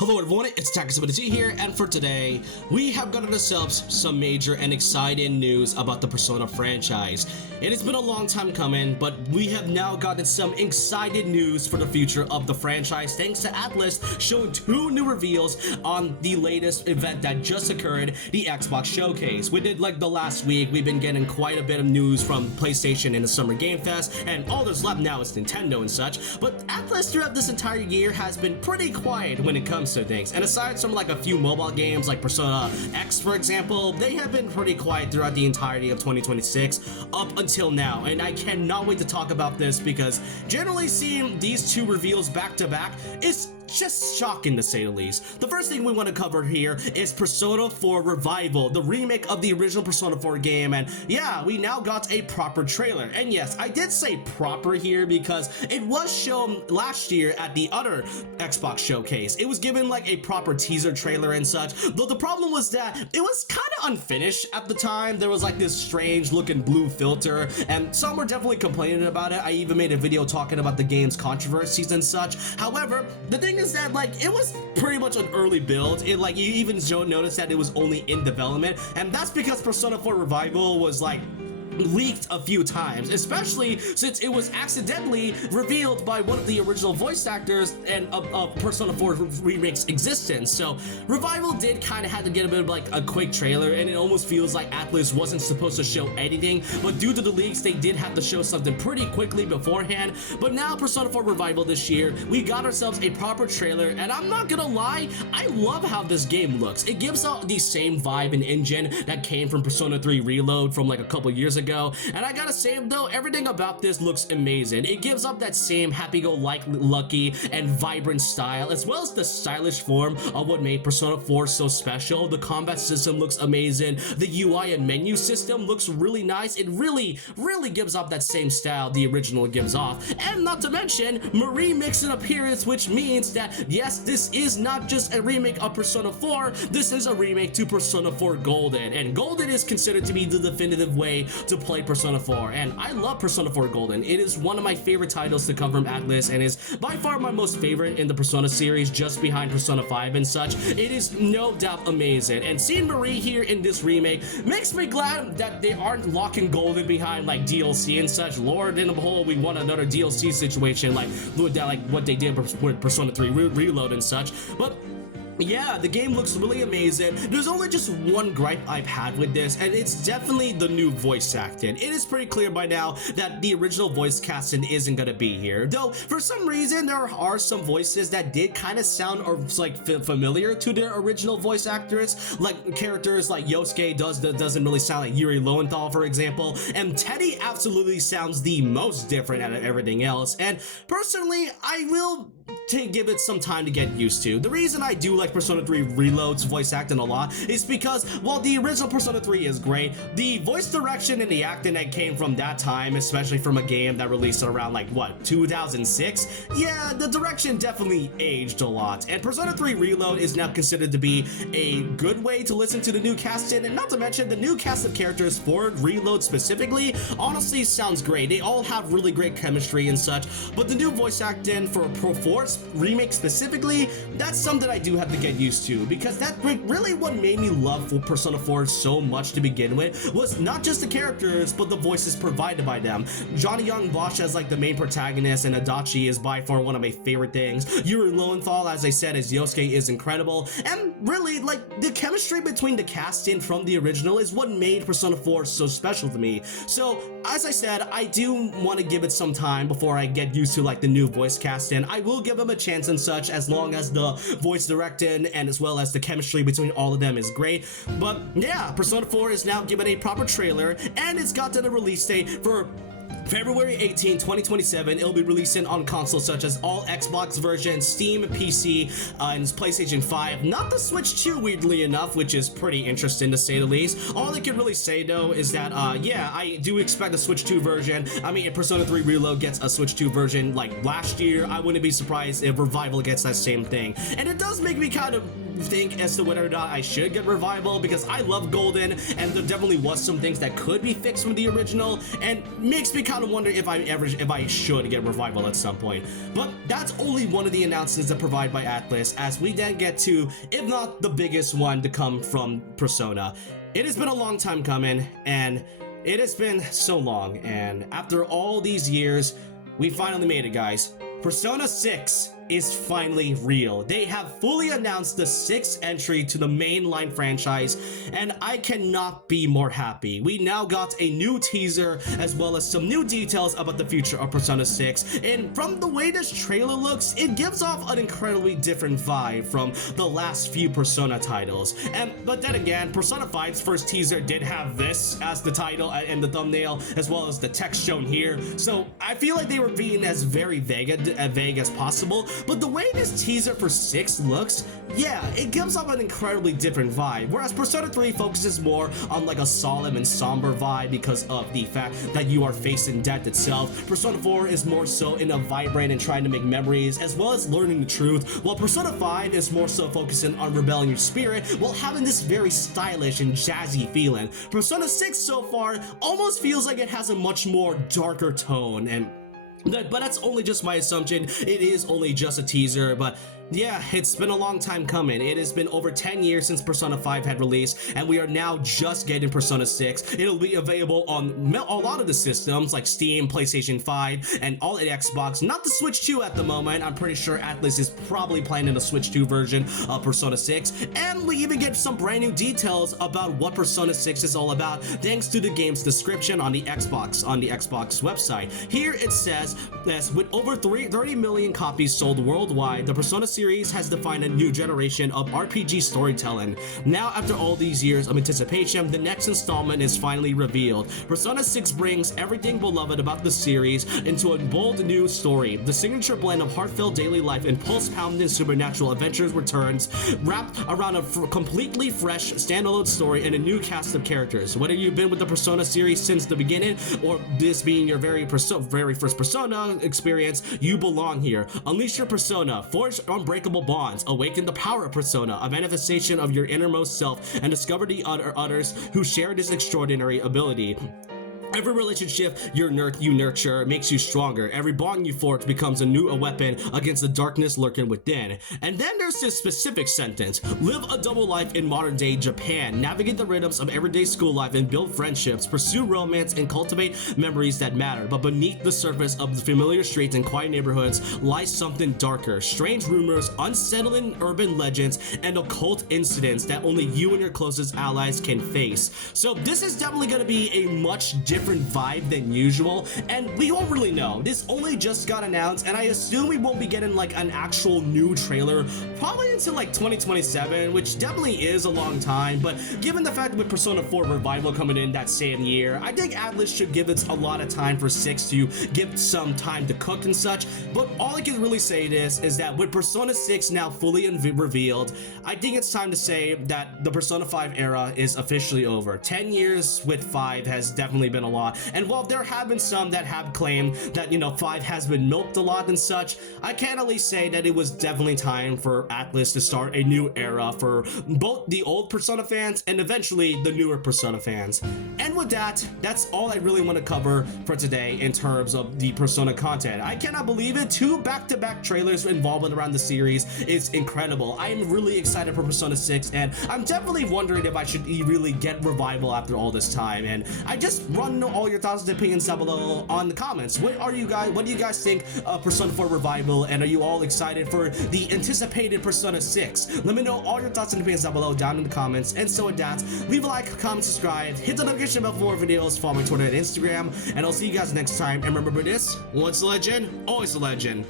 Hello everyone, it's Takasubati here, and for today, we have gotten ourselves some major and exciting news about the Persona franchise. It has been a long time coming, but we have now gotten some exciting news for the future of the franchise thanks to Atlus showing two new reveals on the latest event that just occurred, the Xbox Showcase. We did like the last week, we've been getting quite a bit of news from PlayStation in the Summer Game Fest, and all that's left now is Nintendo and such, but Atlus throughout this entire year has been pretty quiet when it comes to things, and aside from like a few mobile games like Persona X for example, they have been pretty quiet throughout the entirety of 2026 up until now, and I cannot wait to talk about this because generally seeing these two reveals back to back is just shocking to say the least. The first thing we want to cover here is Persona 4 Revival, the remake of the original Persona 4 game, and yeah, we now got a proper trailer. And yes, I did say proper here because it was shown last year at the other Xbox Showcase. It was given like a proper teaser trailer and such, though the problem was that it was kind of unfinished at the time. There was like this strange looking blue filter, and some were definitely complaining about it. I even made a video talking about the game's controversies and such. However, the thing is that like it was pretty much an early build. It like you even noticed that it was only in development, and that's because Persona 4 Revival was like leaked a few times, especially since it was accidentally revealed by one of the original voice actors and of Persona 4 Remake's existence. So Revival did kind of have to get a bit of like a quick trailer, and it almost feels like Atlus wasn't supposed to show anything, but due to the leaks they did have to show something pretty quickly beforehand. But now Persona 4 Revival this year, we got ourselves a proper trailer, and I'm not gonna lie, I love how this game looks. It gives out the same vibe and engine that came from Persona 3 Reload from like a couple years ago. And I gotta say though, everything about this looks amazing. It gives up that same happy-go-lucky and vibrant style, as well as the stylish form of what made Persona 4 so special. The combat system looks amazing. The UI and menu system looks really nice. It really gives off that same style the original gives off. And not to mention, Marie makes an appearance, which means that yes, this is not just a remake of Persona 4, this is a remake to Persona 4 Golden. And Golden is considered to be the definitive way to play Persona 4, and I love Persona 4 Golden. It is one of my favorite titles to come from Atlus and is by far my most favorite in the Persona series, just behind Persona 5 and such. It is no doubt amazing, and seeing Marie here in this remake makes me glad that they aren't locking Golden behind like DLC and such. Lord in the behold, we want another DLC situation like what they did with Persona 3 Reload and such. But yeah, the game looks really amazing. There's only just one gripe I've had with this, and it's definitely the new voice acting. It is pretty clear by now that the original voice casting isn't gonna be here, though for some reason there are some voices that did kind of sound or like familiar to their original voice actors, like characters like Yosuke doesn't really sound like Yuri Lowenthal for example, and Teddy absolutely sounds the most different out of everything else. And personally, I will give it some time to get used to. The reason I do like Persona 3 Reload's voice acting a lot is because while the original Persona 3 is great, the voice direction and the acting that came from that time, especially from a game that released around like what, 2006, yeah, the direction definitely aged a lot. And Persona 3 Reload is now considered to be a good way to listen to the new casting, and not to mention the new cast of characters for Reload specifically honestly sounds great. They all have really great chemistry and such, but the new voice acting for Pro 4 remake specifically, that's something I do have to get used to, because that really what made me love Persona 4 so much to begin with was not just the characters but the voices provided by them. Johnny Young Bosch as like the main protagonist, and Adachi is by far one of my favorite things. Yuri Lowenthal, as I said, as Yosuke is incredible, and really like the chemistry between the casting from the original is what made Persona 4 so special to me. So as I said, I do want to give it some time before I get used to like the new voice casting. I will give them a chance and such, as long as the voice directing and as well as the chemistry between all of them is great. But yeah, Persona 4 is now given a proper trailer, and it's gotten a release date for February 18, 2027. It'll be releasing on consoles such as all Xbox versions, Steam, PC, and PlayStation 5. Not the Switch 2, weirdly enough, which is pretty interesting to say the least. All I can really say though is that, yeah, I do expect a Switch 2 version. I mean, if Persona 3 Reload gets a Switch 2 version like last year, I wouldn't be surprised if Revival gets that same thing. And it does make me kind of think as to whether or not I should get Revival, because I love Golden, and there definitely was some things that could be fixed from the original, and makes me kind kind of wonder if I should get Revival at some point. But that's only one of the announcements that provided by Atlus, as we then get to, if not the biggest one to come from Persona. It has been a long time coming, and it has been so long, and after all these years, we finally made it, guys. Persona 6 is finally real. They have fully announced the 6th entry to the mainline franchise, and I cannot be more happy. We now got a new teaser as well as some new details about the future of Persona 6, and from the way this trailer looks, it gives off an incredibly different vibe from the last few Persona titles. But then again, Persona 5's first teaser did have this as the title and the thumbnail, as well as the text shown here, so I feel like they were being as very vague as possible. But the way this teaser for 6 looks, yeah, it gives off an incredibly different vibe, whereas Persona 3 focuses more on like a solemn and somber vibe because of the fact that you are facing death itself. Persona 4 is more so in a vibrant and trying to make memories as well as learning the truth, while Persona 5 is more so focusing on rebelling your spirit while having this very stylish and jazzy feeling. Persona 6 so far almost feels like it has a much more darker tone, but that's only just my assumption. It is only just a teaser, but yeah, it's been a long time coming. It has been over 10 years since Persona 5 had released, and we are now just getting Persona 6. It'll be available on a lot of the systems like Steam, PlayStation 5, and all at Xbox. Not the Switch 2 at the moment. I'm pretty sure Atlus is probably planning a Switch 2 version of Persona 6. And we even get some brand new details about what Persona 6 is all about, thanks to the game's description on the Xbox website. Here it says that with over 30 million copies sold worldwide, the Persona series has defined a new generation of RPG storytelling. Now, after all these years of anticipation, the next installment is finally revealed. Persona 6 brings everything beloved about the series into a bold new story. The signature blend of heartfelt daily life and pulse-pounding supernatural adventures returns, wrapped around a completely fresh standalone story and a new cast of characters. Whether you've been with the Persona series since the beginning, or this being your very first Persona experience, you belong here. Unleash your persona, forge unbreakable bonds, awaken the power of Persona, a manifestation of your innermost self, and discover the others who share this extraordinary ability. Every relationship you nurture makes you stronger. Every bond you forge becomes a new weapon against the darkness lurking within. And then there's this specific sentence: live a double life in modern day Japan. Navigate the rhythms of everyday school life and build friendships. Pursue romance and cultivate memories that matter. But beneath the surface of the familiar streets and quiet neighborhoods lies something darker. Strange rumors, unsettling urban legends, and occult incidents that only you and your closest allies can face. So this is definitely going to be a much different vibe than usual, and we won't really know. This only just got announced, and I assume we won't be getting like an actual new trailer probably until like 2027, which definitely is a long time. But given the fact that with Persona 4 Revival coming in that same year, I think Atlus should give it a lot of time for 6 to give some time to cook and such. But all I can really say is that with Persona 6 now fully revealed, I think it's time to say that the Persona 5 era is officially over. 10 years with 5 has definitely been a lot, and while there have been some that have claimed that, you know, 5 has been milked a lot and such, I can at least say that it was definitely time for Atlus to start a new era for both the old Persona fans and eventually the newer Persona fans. And with that, that's all I really want to cover for today in terms of the Persona content. I cannot believe it. 2 back-to-back trailers involvement around the series is incredible. I am really excited for Persona 6, and I'm definitely wondering if I should really get Revival after all this time. And I just want to know all your thoughts and opinions down below on the comments. What do you guys think of Persona 4 Revival, and are you all excited for the anticipated Persona 6? Let me know all your thoughts and opinions down below down in the comments. And so with that, leave a like, comment, subscribe, hit the notification bell for more videos, follow my Twitter and Instagram, and I'll see you guys next time. And remember this: once a legend, always a legend.